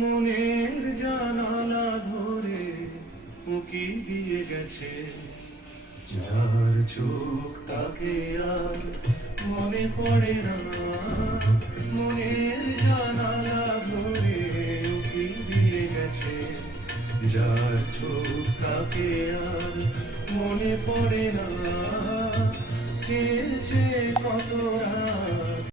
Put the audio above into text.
মনের জানালা ধরে উকি দিয়ে গেছে, যার চোখ তাকে আর মনে পড়ে না। মনের জানালা ধরে উকি দিয়ে গেছে, যার চোখ তাকে আর মনে পড়ে না। চেয়েছে কত